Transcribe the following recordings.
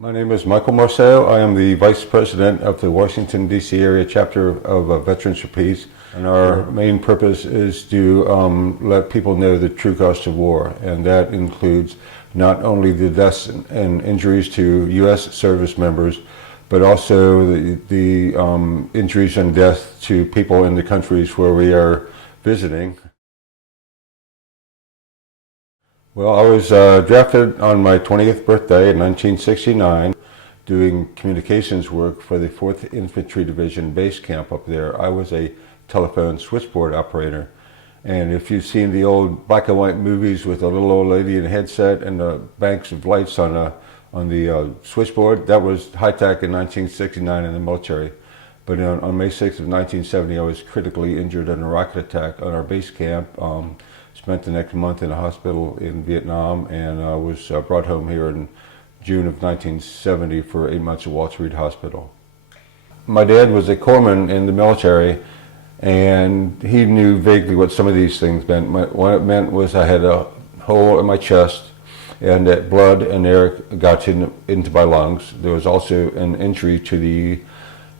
My name is Michael Marceau. I am the Vice President of the Washington, D.C. area chapter of Veterans for Peace. And our main purpose is to let people know the true cost of war. And that includes not only the deaths and injuries to U.S. service members, but also the injuries and deaths to people in the countries where we are visiting. Well, I was drafted on my 20th birthday in 1969 doing communications work for the 4th Infantry Division base camp up there. I was a telephone switchboard operator. And if you've seen the old black and white movies with a little old lady in a headset and the banks of lights on the switchboard, that was high-tech in 1969 in the military. But on May 6th of 1970, I was critically injured in a rocket attack on our base camp. Spent the next month in a hospital in Vietnam, and was brought home here in June of 1970 for 8 months at Walter Reed Hospital. My dad was a corpsman in the military, and he knew vaguely what some of these things meant. What it meant was I had a hole in my chest, and that blood and air got into my lungs. There was also an injury to the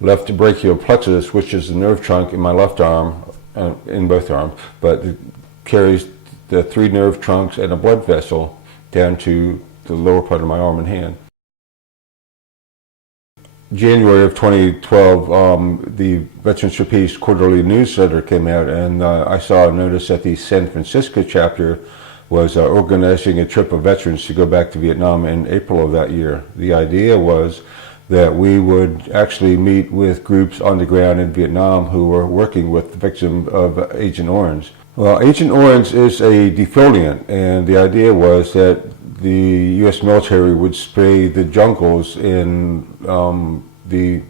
left brachial plexus, which is the nerve trunk in my left arm, in both arms, but it carries the 3 nerve trunks and a blood vessel down to the lower part of my arm and hand. January of 2012, the Veterans for Peace quarterly newsletter came out, and I saw a notice that the San Francisco chapter was organizing a trip of veterans to go back to Vietnam in April of that year. The idea was that we would actually meet with groups on the ground in Vietnam who were working with the victim of Agent Orange. Well, Agent Orange is a defoliant, and the idea was that the U.S. military would spray the jungles in the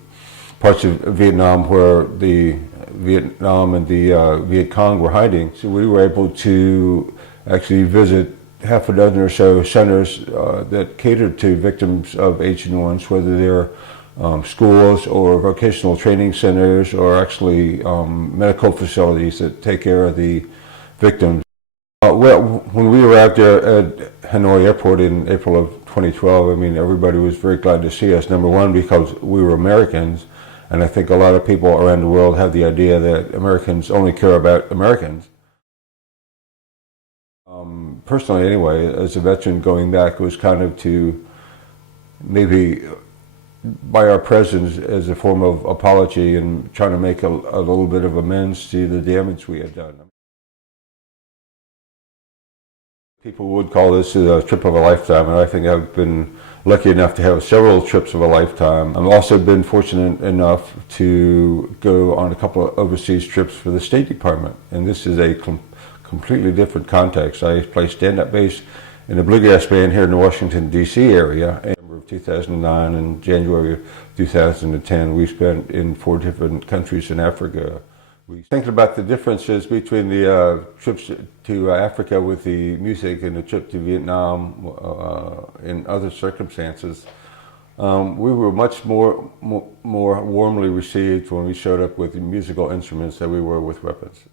parts of Vietnam where the Vietnam and the Viet Cong were hiding. So we were able to actually visit half a dozen or so centers that catered to victims of Agent Orange, whether they're schools or vocational training centers or actually medical facilities that take care of the victims. Well, when we arrived there at Hanoi Airport in April of 2012, I mean, everybody was very glad to see us. Number one, because we were Americans, and I think a lot of people around the world have the idea that Americans only care about Americans. Personally, anyway, as a veteran going back, was kind of to maybe by our presence as a form of apology and trying to make a little bit of amends to the damage we had done. People would call this a trip of a lifetime, and I think I've been lucky enough to have several trips of a lifetime. I've also been fortunate enough to go on a couple of overseas trips for the State Department, and this is a completely different context. I play stand-up bass in a bluegrass band here in the Washington, D.C. area. In November of 2009 and January of 2010, we spent in 4 different countries in Africa. We thinking about the differences between the trips to Africa with the music and the trip to Vietnam in other circumstances. We were much more warmly received when we showed up with musical instruments than we were with weapons.